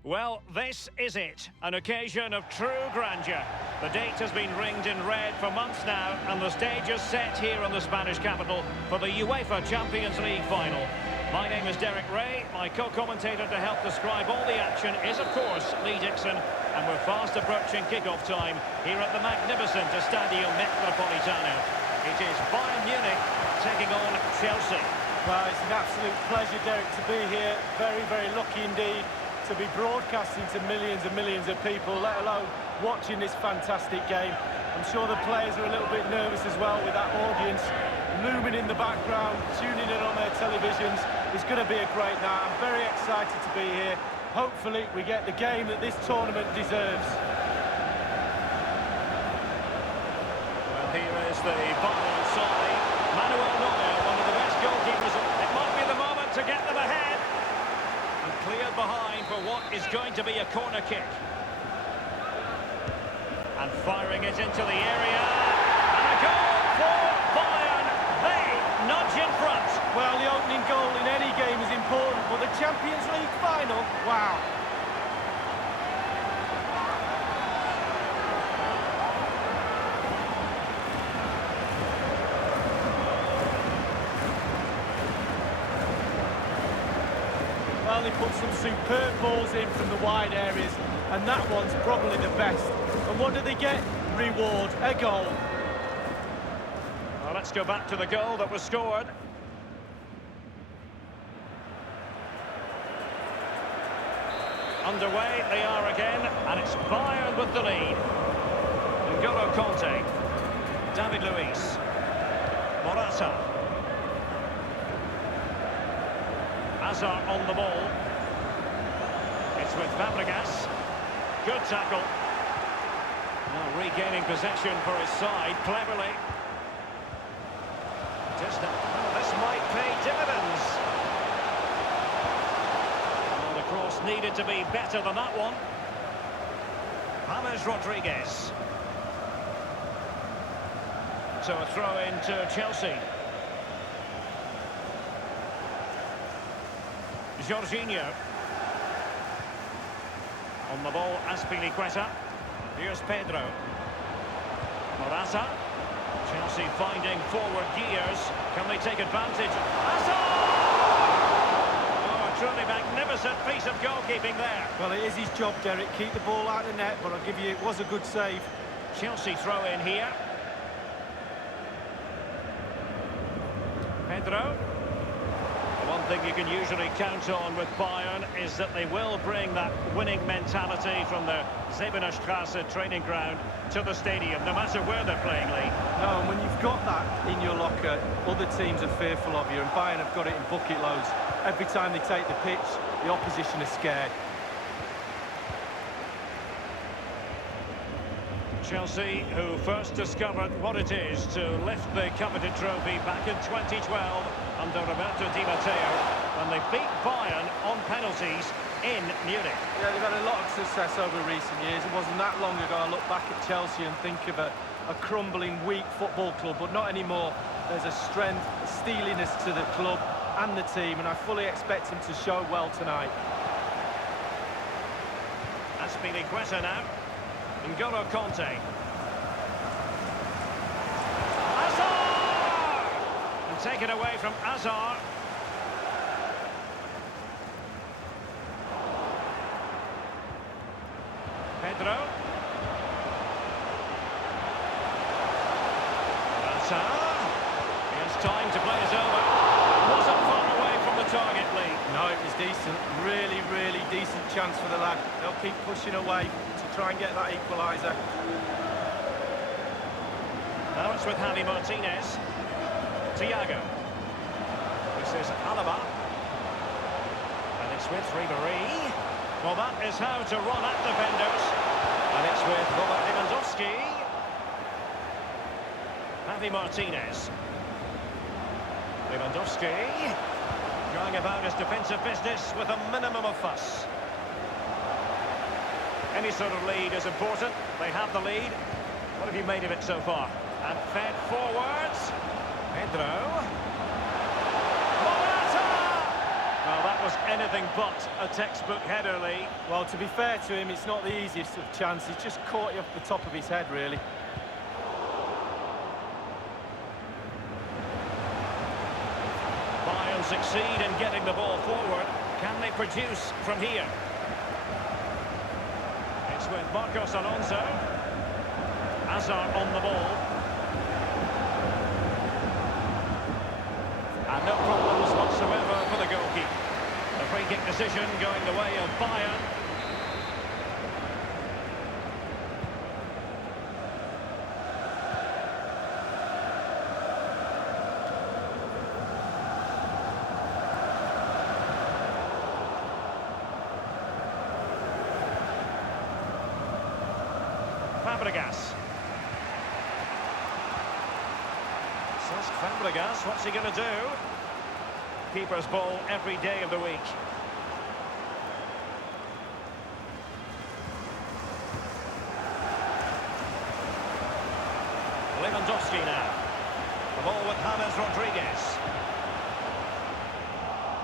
Well, this is it, an occasion of true grandeur. The date has been ringed in red for months now, and the stage is set here in the Spanish capital for the UEFA Champions League final. My name is Derek Ray. My co-commentator to help describe all the action is, of course, Lee Dixon, and we're fast approaching kick-off time here at the magnificent Estadio Metropolitano. It is Bayern Munich taking on Chelsea. Well, it's an absolute pleasure, Derek, to be here. Very, very lucky indeed to be broadcasting to millions and millions of people, let alone watching this fantastic game. I'm sure the players are a little bit nervous as well with that audience looming in the background, tuning in on their televisions. It's going to be a great night. I'm very excited to be here. Hopefully we get the game that this tournament deserves. Well, here is the Bayern side. Manuel Neuer, one of the best goalkeepers. It might be the moment to get them ahead. And cleared behind for what is going to be a corner kick. And firing it into the area. And a goal for Bayern. They nudge in front. Well, the opening goal in any game is important, but the Champions League final, wow. Well, they put some superb balls in from the wide areas, and that one's probably the best. And what do they get? Reward, a goal. Well, let's go back to the goal that was scored. Underway they are again, and it's Bayern with the lead. N'Golo Kanté, David Luiz, Morata. Hazard on the ball. It's with Fabregas. Good tackle. Now regaining possession for his side cleverly. This might pay dividends. Well, the cross needed to be better than that one. James Rodriguez. So a throw in to Chelsea. Jorginho. On the ball, Azpilicueta. Here's Pedro. Morata. Chelsea finding forward gears. Can they take advantage? Hazard! Oh, a truly magnificent piece of goalkeeping there. Well, it is his job, Derek. Keep the ball out of the net, but I'll give you, it was a good save. Chelsea throw in here. Pedro. One thing you can usually count on with Bayern is that they will bring that winning mentality from the Zebenstrasse training ground to the stadium, no matter where they're playing, Lee. No, and when you've got that in your locker, other teams are fearful of you, and Bayern have got it in bucket loads. Every time they take the pitch, the opposition is scared. Chelsea, who first discovered what it is to lift the coveted trophy back in 2012 under Roberto Di Matteo, when they beat Bayern on penalties in Munich. Yeah, they've had a lot of success over recent years. It wasn't that long ago I look back at Chelsea and think of a crumbling, weak football club, but not anymore. There's a strength, a steeliness to the club and the team, and I fully expect them to show well tonight. Azpilicueta now. N'Golo Kanté. Hazard! And taken away from Hazard. Pedro. Hazard. He has time to play his over. Wasn't far away from the target, Lee. No, it was decent. Really, really decent chance for the lad. They'll keep pushing away to try and get that equaliser. Now it's with Javi Martinez. Thiago. This is Alaba. And it's with Ribéry. Well, that is how to run at defenders. And it's with Robert Lewandowski. Javi Martinez. Lewandowski. Going about his defensive business with a minimum of fuss. Any sort of lead is important. They have the lead. What have you made of it so far? And fed forwards. Pedro. Morata! Well, that was anything anything but a textbook header, Lee. Well, to be fair to him, it's not the easiest of chances. Just caught you off the top of his head, really. Bayern succeed in getting the ball forward. Can they produce from here? It's with Marcos Alonso. Hazard on the ball. And no problems whatsoever for the goalkeeper. The free kick decision going the way of Bayern. Fabregas. Cesc Fabregas, what's he going to do? Keeper's ball every day of the week. Lewandowski now. The ball with James Rodriguez.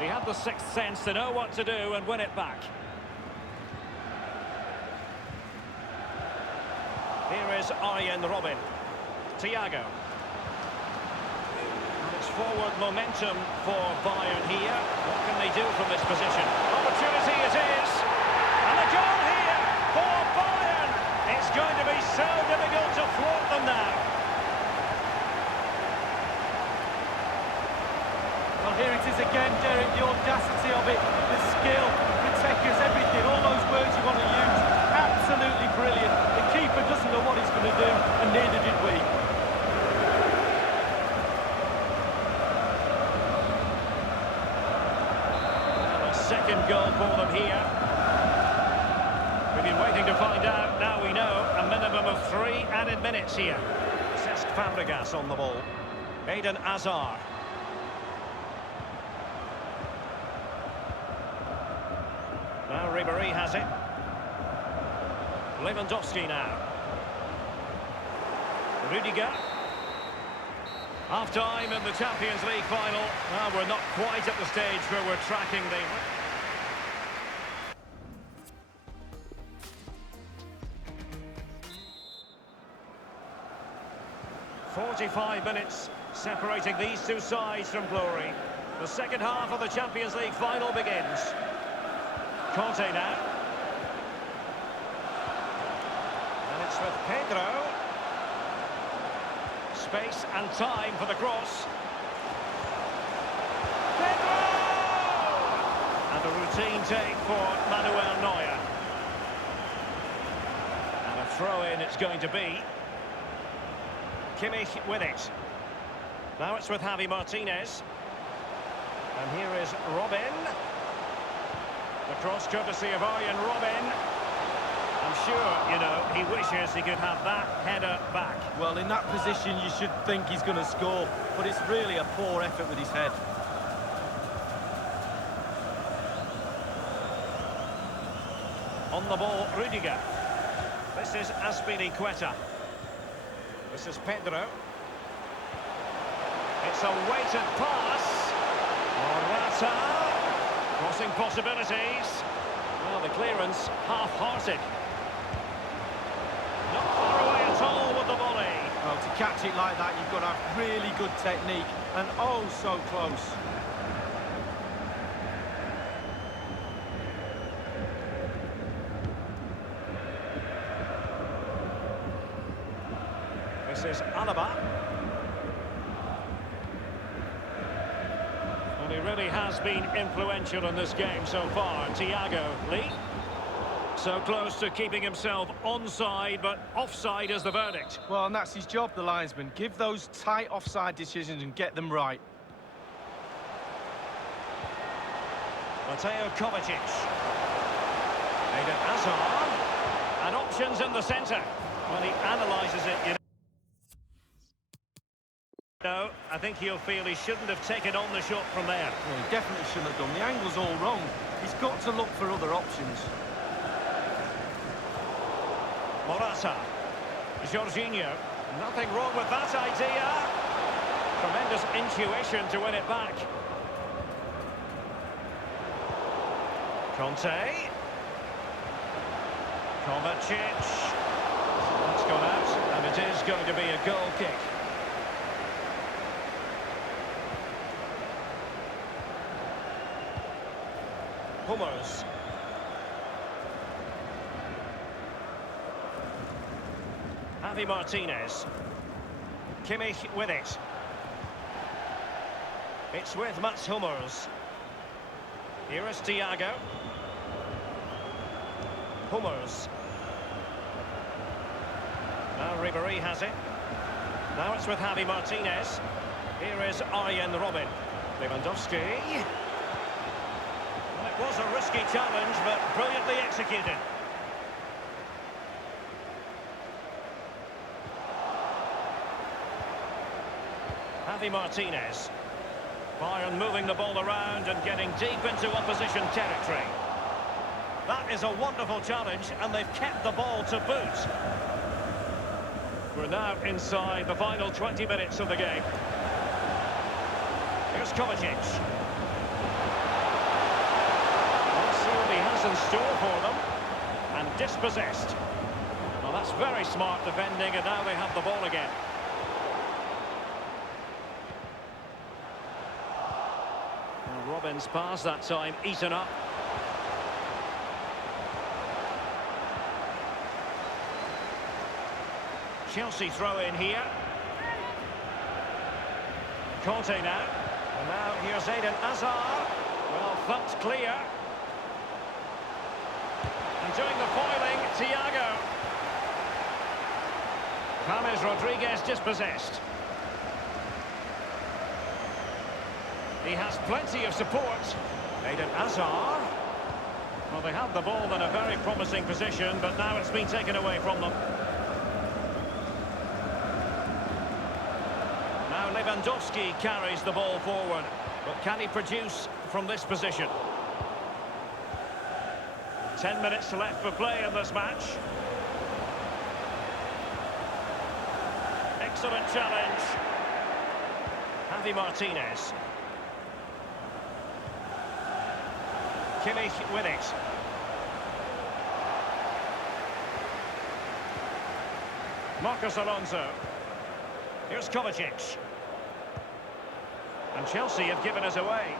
He had the sixth sense to know what to do and win it back. Here is Arjen Robben. Thiago. And it's forward momentum for Bayern here. What can they do from this position? Opportunity it is. And a goal here for Bayern. It's going to be so difficult to thwart them now. Well, here it is again, Derek, the audacity of it, the skill, the techers, everything, all those words you want to use. Absolutely brilliant. The keeper doesn't know what he's going to do, and neither did we. Well, a second goal for them here. We've been waiting to find out. Now we know a minimum of 3 added minutes here. Cesc Fabregas on the ball. Eden Hazard. Now Ribéry has it. Lewandowski now. Rudiger. Half-time in the Champions League final. Well, we're not quite at the stage where we're tracking the... 45 minutes separating these two sides from glory. The second half of the Champions League final begins. Conte now. And it's with Pedro. Space and time for the cross. Pedro! And a routine take for Manuel Neuer. And a throw-in it's going to be. Kimmich with it. Now it's with Javi Martinez. And here is Robben. The cross courtesy of Arjen Robben. I'm sure, you know, he wishes he could have that header back. Well, in that position, you should think he's going to score, but it's really a poor effort with his head. On the ball, Rudiger. This is Azpilicueta. This is Pedro. It's a weighted pass. Morata. Crossing possibilities. Well, the clearance half-hearted. Not far away at all with the volley. Well, to catch it like that, you've got to have really good technique, and oh, so close. This is Alaba. And he really has been influential in this game so far. Thiago, Lee. So close to keeping himself onside, but offside is the verdict. Well, and that's his job, the linesman. Give those tight offside decisions and get them right. Mateo Kovacic. Eden Hazard. And options in the centre. When he analyses it, you know. No, I think he'll feel he shouldn't have taken on the shot from there. Well, he definitely shouldn't have done. The angle's all wrong. He's got to look for other options. Morata. Jorginho. Nothing wrong with that idea. Tremendous intuition to win it back. Conte. Kovacic. That's gone out, and it is going to be a goal kick. Hummels. Javi Martinez. Kimmich with it. It's with Mats Hummels. Here is Thiago. Hummels. Now Ribéry has it. Now it's with Javi Martinez. Here is Arjen Robben. Lewandowski. Well, it was a risky challenge, but brilliantly executed. Javi Martinez. Bayern moving the ball around and getting deep into opposition territory. That is a wonderful challenge, and they've kept the ball to boot. We're now inside the final 20 minutes of the game. Here's Kovacic. Let's see what he has in store for them. And dispossessed. Well, that's very smart defending, and now they have the ball again. Well, Robben's pass that time, eaten up. Chelsea throw in here. Conte now. And now here's Eden Hazard. Well, thumped clear. And doing the foiling, Thiago. James Rodriguez dispossessed. He has plenty of support. Eden Hazard. Well, they have the ball in a very promising position, but now it's been taken away from them. Now Lewandowski carries the ball forward, but can he produce from this position? 10 minutes left for play in this match. Excellent challenge. Javi Martinez. Kimmich with it. Marcos Alonso. Here's Kovacic. And Chelsea have given us away.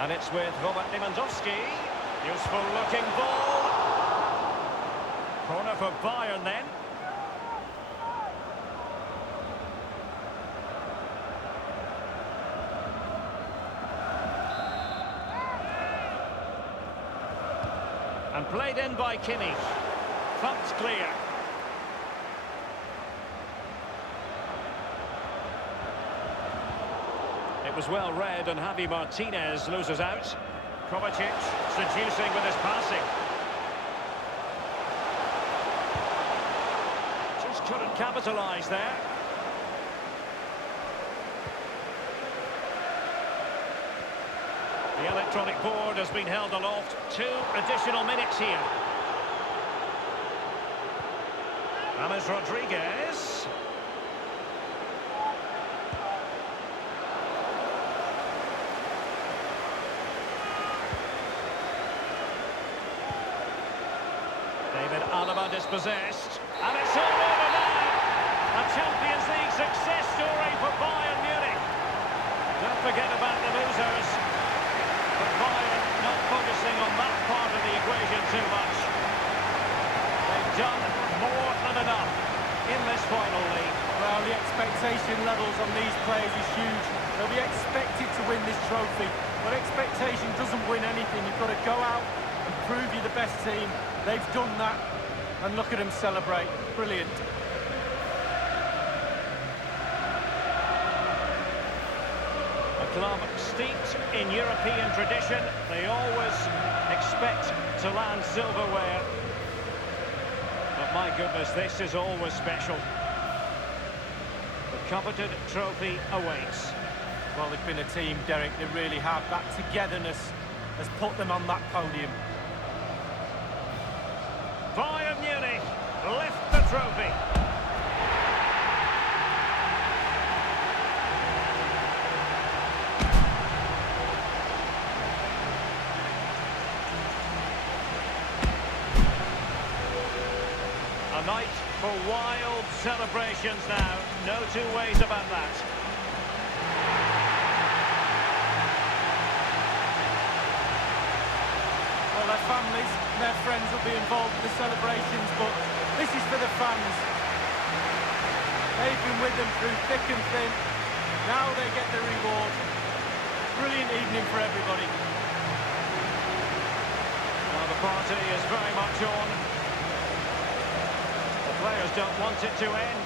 And it's with Robert Lewandowski. Useful looking ball. Corner for Bayern then. And played in by Kimmich. Thumped clear. It was well read, and Javi Martinez loses out. Kovacic seducing with his passing. Just couldn't capitalise there. The electronic board has been held aloft. 2 additional minutes here. James Rodriguez. David Alaba dispossessed. And it's all over now. A Champions League success story for Bayern Munich. Don't forget about the losers. But Bayern not focusing on that part of the equation too much. They've done more than enough in this final league. Well, the expectation levels on these players is huge. They'll be expected to win this trophy. But expectation doesn't win anything. You've got to go out and prove you're the best team. They've done that. And look at them celebrate. Brilliant. A club steeped in European tradition. They always expect to land silverware. But my goodness, this is always special. The coveted trophy awaits. Well, they've been a team, Derek. They really have. That togetherness has put them on that podium. Bayern Munich lift the trophy. night for wild celebrations now. No two ways about that. Well, their families, their friends will be involved in the celebrations, but this is for the fans. They've been with them through thick and thin. Now they get the reward. Brilliant evening for everybody. Well, the party is very much on. The players don't want it to end.